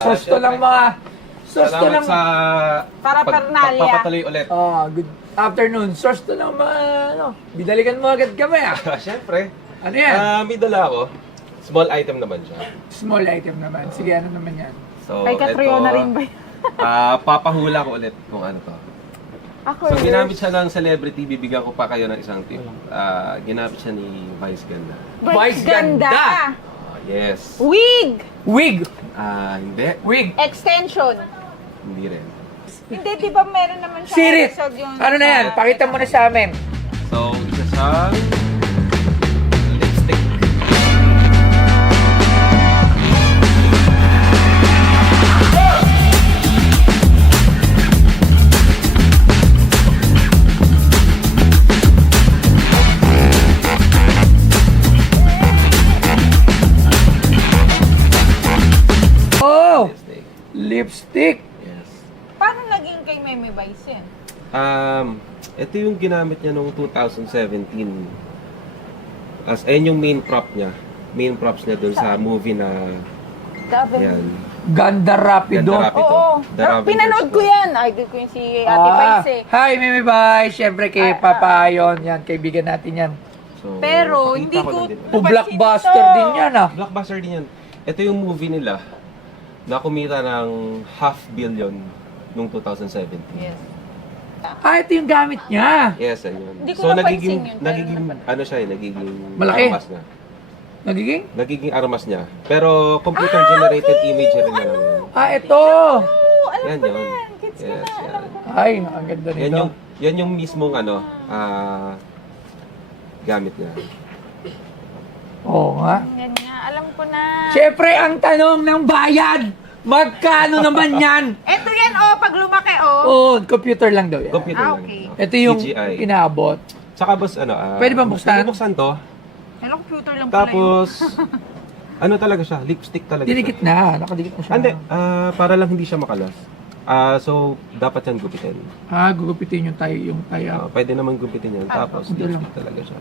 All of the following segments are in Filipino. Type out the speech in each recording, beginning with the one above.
Susto lang mga... Susto Salamat lang... sa Paraphernalia. pagpapatuloy ulit. Good afternoon. Susto lang mga... Bidalikan mo agad kami Siyempre. Ano yan? May dala ako. Small item naman siya. Small item naman. Sige, ano naman yan? So, Kay Catriona ito, rin ba yun? papahula ko ulit kung ano to. Ako So, ginamit siya ng celebrity. Bibigyan ko pa kayo ng isang tip. Ginamit siya ni Vice Ganda. Vice Ganda! Yes. Wig! Wig! Hindi. Wig! Extension. Hindi rin. Hindi, di ba meron naman siya Sirit! episode yung... Ano na yan? Pakita mo na sa amin. So, isa siyang lipstick. Oh! Lipstick. Lipstick! Yes. Paano naging kay Meme Vice yan? Ito yung ginamit niya noong 2017. Ayun yung main prop niya. Main props niya dun sa movie na Grabe. yan. Ganda Rapido. Ganda Rapido. Oo. The Ravengers Pinanood ko Squad. yan. Idol ko yung si Ate Vice eh. Hi, Mimi Bye! Siyempre kay Papa Ayon. Yan, kaibigan natin yan. So, Pero, pakita hindi ko ko... lang din. Blockbuster din yan Blockbuster din yan. Ito yung movie nila na kumita ng $500 million noong 2017. Yes. Ito yung gamit niya. Yes, ayun. Hindi ko So, napansin yun, pero nagiging, napanood. ano siya nagiging Malaki? armas niya. Nagiging? Nagiging armas niya. Pero, computer-generated image rin na lang yun. Ito! Oo, alam Yan ko yun. na. Kids ko Yes, na. yan. Alam ko. Ay, ang ganda nito. Yan yung mismong gamit niya. Oo nga. Yan nga. Alam ko na. Siyempre, ang tanong ng bayad, magkano naman yan? Eto yan, oh. Pag lumaki, oh. Oh, computer lang daw yan. Computer lang. Okay. Ito yung CGI. inaabot. Tsaka boss, Pwede bang buksan? Buksan to. Ano, computer lang pala yun. Tapos, ano talaga siya? Lipstick talaga Dinikit siya. na, nakadikit na siya. Hindi, para lang hindi siya makalas. So, dapat yan gupitin. Gugupitin yung tayo. Pwede naman gupitin yan. Tapos, Ito lang. lipstick talaga siya.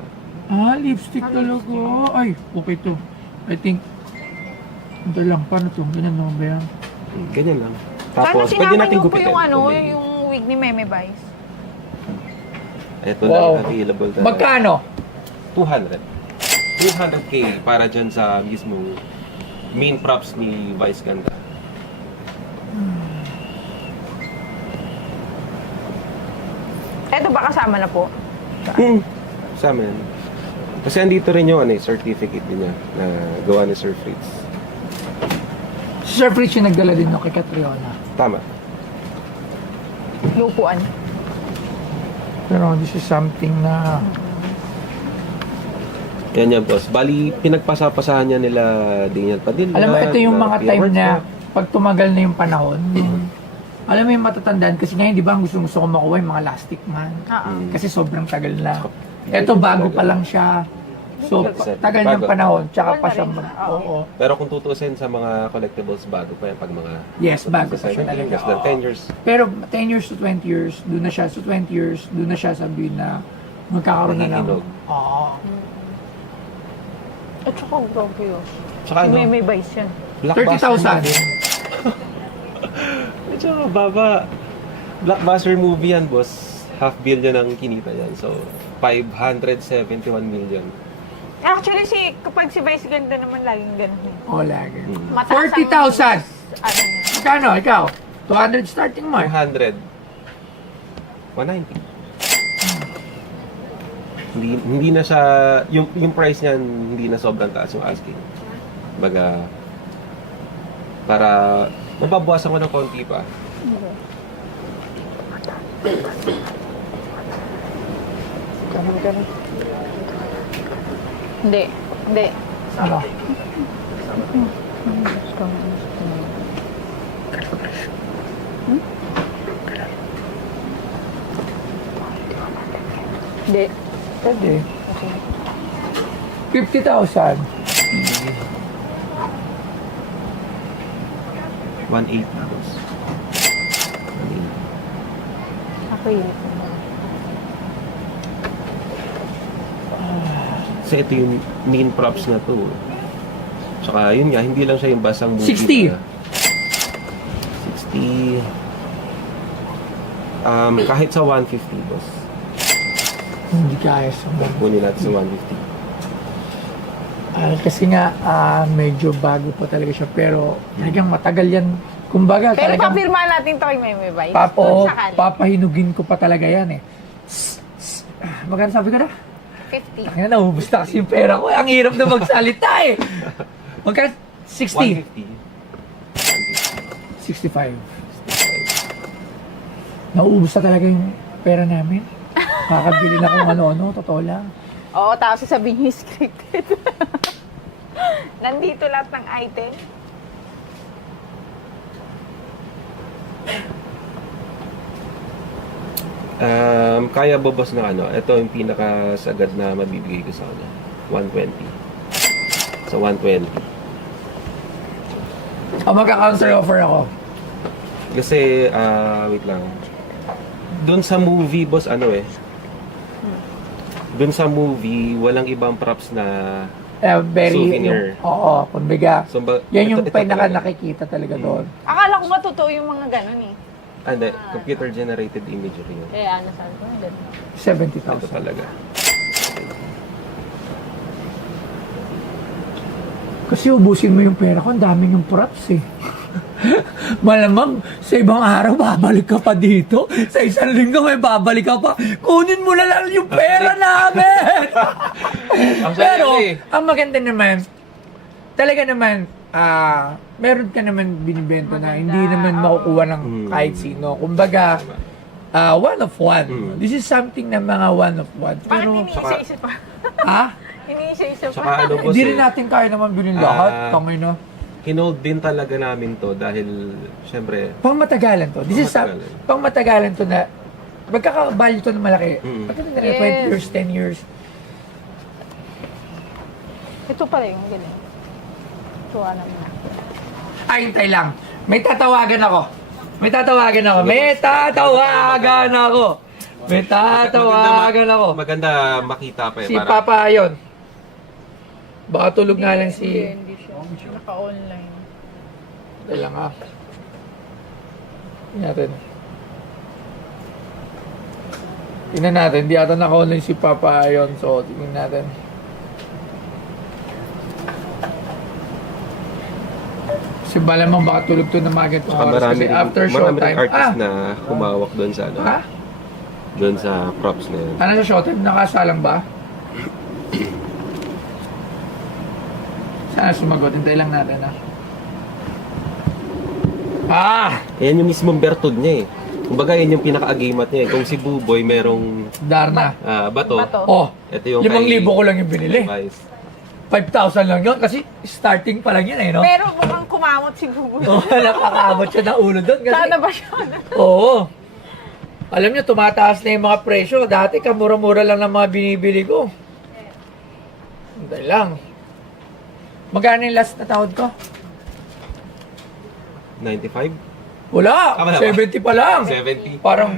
Lipstick talaga. Ay, okay to. I think, ito lang, paano to? Ganyan naman ba yan? Ganyan lang. Sana Tapos, pwede sinama natin niyo po gupitin. yung ano, kung may- yung wig ni Meme Vice. Ito Wow. lang available talaga. Magkano? 200. 200K para dyan sa mismong main props ni Vice Ganda. Eto ba kasama na po? Sa amin. Kasi andito rin yung certificate din niya na gawa ni Sir Fritz. Sir Fritz yung nagdala din no, kay Catriona. Tama. Lupuan. Pero this is something na... Yan yan, boss. Bali, pinagpasapasahan niya nila Daniel Padilla. Alam mo, ito yung nila mga Pia time na Wurtzbach. pag tumagal na yung panahon, alam mo yung matatandaan, kasi ngayon, di ba, ang gusto ko makuha yung mga Lastic Man. Oo. Kasi sobrang tagal na. Ito, bago pa lang siya. So, tagal ng Bago. panahon, tsaka Wala pa siya rin mag... siya, Oo. Pero kung tutusin sa mga collectibles, bago pa yan pag mga... Yes, bago pa siya 17, talaga. less than 10 years. Pero 10 years to 20 years, doon na siya. So 20 years, doon na siya sabihin na magkakaroon na ng... Nakikinog. Oo. At saka grabe yun. Tsaka Si ano, Meme Vice yan. 30,000. Medyo baba. Blockbuster movie yan, boss. $500 million ang kinita yan. So, 571 million. Actually, kapag si Vice Ganda naman laging ganun. Oo, lagi. Mataas 40,000. ang- Ano niya. Magkano? Ikaw? 200 starting mo. 200. 190. Hindi na siya, yung price niyan hindi na sobrang taas yung asking. Baga, para mababawasan ko ng konti pa. Hindi. Hindi. Ano? Hindi. Pwede. 50,000. 180 na, boss. 180. Ako yun. Kasi ito yung main props na to. Tsaka yun nga, hindi lang siya yung basang movie 60. na 160. Kahit sa 150, boss. Hindi kaya sa mga. Kunin natin sa 150. Kasi nga, medyo bago pa talaga siya. Pero talagang matagal yan. Kumbaga, Pero talagang papirmahan natin to kay Meme Vice. papahinugin ko pa talaga yan eh. Magkano sabi ko na? 50. Kaya naubos na kasi yung pera ko. Ang hirap na magsalita eh. Magkano? 60? 150. 65. Naubos na talaga yung pera namin. Kakabili na kung ano-ano, totoo lang. Oo, tapos sasabihin niyo scripted. Nandito lahat ng item. Kaya ba boss na ano? Ito yung pinakasagad na mabibigay ko sa kanya. 120. Sa 120. Magka-counter offer ako. Kasi, wait lang. Doon sa movie, boss, ano eh. Doon sa movie, walang ibang props na Very, souvenir. Oo, kumbaga. So, Yan yung ito pinaka talaga. nakikita talaga doon. Akala ko nga totoo yung mga ganun eh. Hindi, computer-generated imagery yun. Kaya ano sabi ko, ganun. Ito 70,000. talaga. Kasi ubusin mo yung pera ko, ang dami yung props eh. Malamang sa ibang araw babalik ka pa dito. Sa isang linggo may babalik ka pa. Kunin mo na lang yung pera namin. Pero ang maganda naman, talaga naman, meron ka naman binibenta na hindi naman makukuha ng kahit sino. Kumbaga, one of one. This is something na mga one of one. Bakit Pero, iniisa-isa pa? ha? Iniisa-isa Saka pa. ano boss Hindi rin eh, natin kaya naman bilhin lahat. Tangay na. hinold din talaga namin to dahil, syempre, Pang matagalan to. This is Pangmatagalan. pang matagalan to na magkaka-value to na malaki. Mm. Pagdating na rin, Yes. 20 years, 10 years. Ito pala yung ganun. Tuwa naman na. Ay, hintay lang. May tatawagan ako. May tatawagan ako. May tatawagan ako. May tatawagan ako. maganda makita pa eh. Si Papa Ayon. Baka tulog nga lang si... Hindi siya. Naka-online. Hintay lang ha. Tingnan natin. Tingnan natin. Hindi ata naka-online si Papa Ayon. So, tingnan natin. Kasi malamang baka tulog to na mga ganitong Saka oras. marami Kasi rin, after marami rin showtime... artist na humawak doon sa ano, Ha? doon sa props na yun. Ano sa showtime? Nakasalang ba? Sana sumagot. Hintay lang natin ha. Ayan yung mismong bertod niya eh. Kumbaga yun yung pinaka-agimat niya eh. Kung si Buboy merong Darna. bato, Bato. Oh, ito yung 5,000 ko lang yung binili. Vice. 5,000 lang yun kasi starting pa lang yun eh, no? Pero mukhang kumamot si Buboy. Oo, nakakamot siya ng ulo doon kasi... Sana ba siya? Oo. Alam niyo, tumataas na yung mga presyo. Dati, kamura-mura lang ng mga binibili ko. Hintay lang. Magkano yung last na tawad ko? 95? Wala! Wala ba? 70 pa lang. 70? Parang...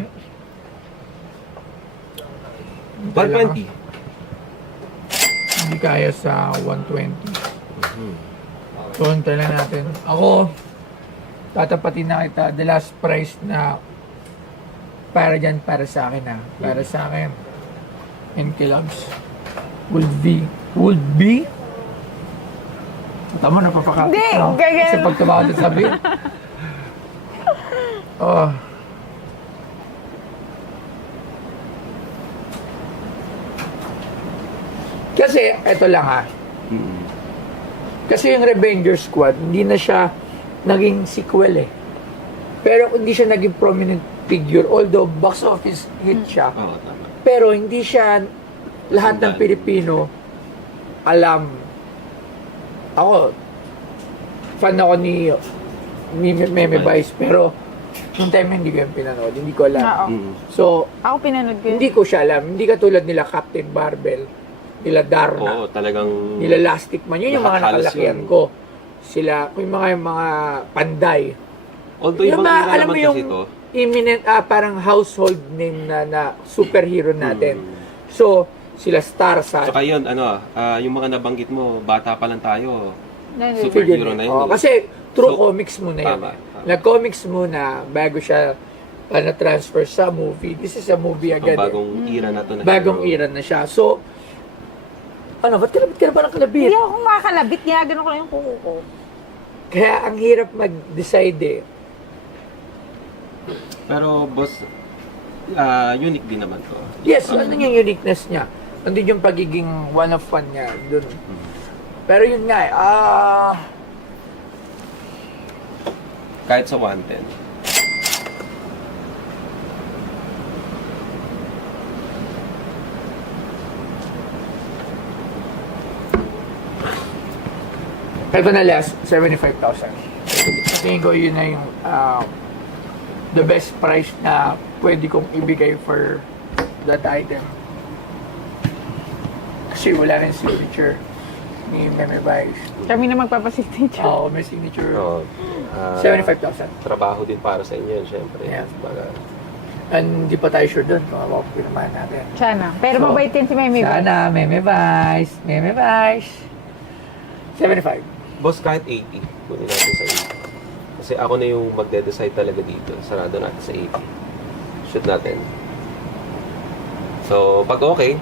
120? Hindi kaya sa 120. So, hintay lang natin. Ako, tatapatin na kita. The last price na para dyan, para sa akin ha. Para sa akin. NK Labs. Would be. Tama, napapakapit Hindi, na. ganyan. Sa pagtabawad at sabi. Oh. Kasi, eto lang ha. Kasi yung Revenger Squad, hindi na siya naging sequel eh. Pero hindi siya naging prominent figure. Although box office hit siya. Oo, tama. Pero hindi siya lahat ng Pilipino alam. Ako, fan ako ni Meme Vice. Pero nung time na hindi ko yung pinanood. Hindi ko alam. Oo. So, Ako pinanood ko yun. hindi ko siya alam. Hindi katulad nila Captain Barbell, nila Darna, Oo, talagang... nila Lastic Man. Yun yung mga Lahat halos nakalakihan yun. ko. Sila, yung mga panday. Although ibang mga, era alam mo naman yung kasi ito. imminent, parang household name na superhero natin. Mm. So, sila Starsat. Saka yun, yung mga nabanggit mo, bata pa lang tayo. Nandun. Superhero na yun. Oh, kasi true So, comics mo na yun. Tama. Eh. Nag-comics muna bago siya na-transfer sa movie. This is a movie So, agad. bagong era na to. Bagong era na siya. So, ba't kalabit ka na ba ng kalabit? Hindi ako makakalabit, ginagano ko lang yung kuko ko. Kaya ang hirap mag-decide eh. Pero boss, unique din naman to. Yes, ano yung uniqueness niya? Nandun yung pagiging one of one niya. Dun. Pero yun nga eh, Kahit sa 110. ito na last, 75,000. Tingin ko yun na yung the best price na pwede kong ibigay for that item. Kasi wala rin signature ni Meme Vice. Kami na magpapasignature. Oo, may signature. So, 75,000. trabaho din para sa inyo, syempre. Yeah. Baga, And hindi pa tayo sure doon kung mapapirmahan natin. Sana. Pero So, mabait din si Meme. Sana, Meme Vice. Meme Vice. 75. boss, kahit 80, kunin natin sa 80. Kasi ako na yung magde-decide talaga dito. Sarado natin sa 80. Shoot natin. So, pag okay,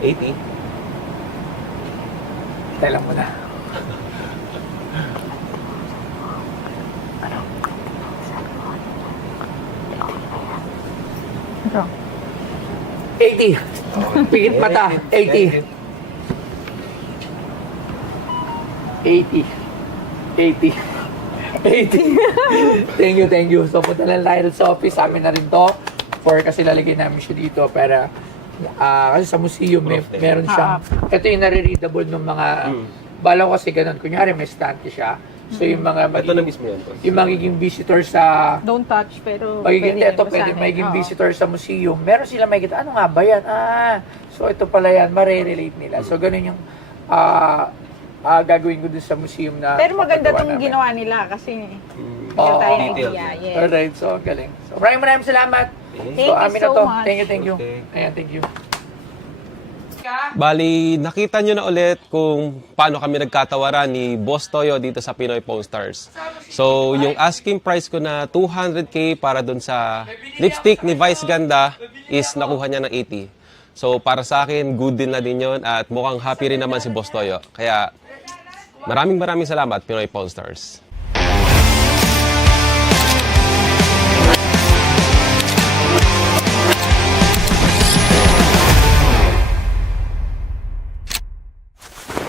80. Tayo lang muna. Ito. 80. Pigit mata. 80. 80. 80. 80. Thank you. So, punta lang tayo sa office. Sa amin na rin to. For kasi lalagay namin siya dito para kasi sa museum meron siyang ito yung nare-readable ng mga bala ko kasi ganun. Kunyari may stand siya. So yung mga Ito na mismo yan, boss. yung magiging visitor sa Don't touch, pero magiging pwede ito rin pwede basahin. magiging Oo. visitor sa museum. Meron sila makikita, ano nga ba yan? So ito pala yan, mare-relate nila. So ganun yung gagawin ko dun sa museum na Pero maganda papagawa itong namin. ginawa nila kasi Oo, meron tayong detailed. idea. Yes. Alright, so ang galing. So maraming salamat. Thank So you amin so na to. much. Thank you. Okay. Ayan, thank you. Bali, nakita nyo na ulit kung paano kami nagkatawaran ni Boss Toyo dito sa Pinoy Pawn Stars. So, yung asking price ko na 200k para dun sa lipstick ni Vice Ganda is nakuha niya ng 80. So, para sa akin, good din na din yun at mukhang happy rin naman si Boss Toyo. Kaya, maraming salamat, Pinoy Pawn Stars.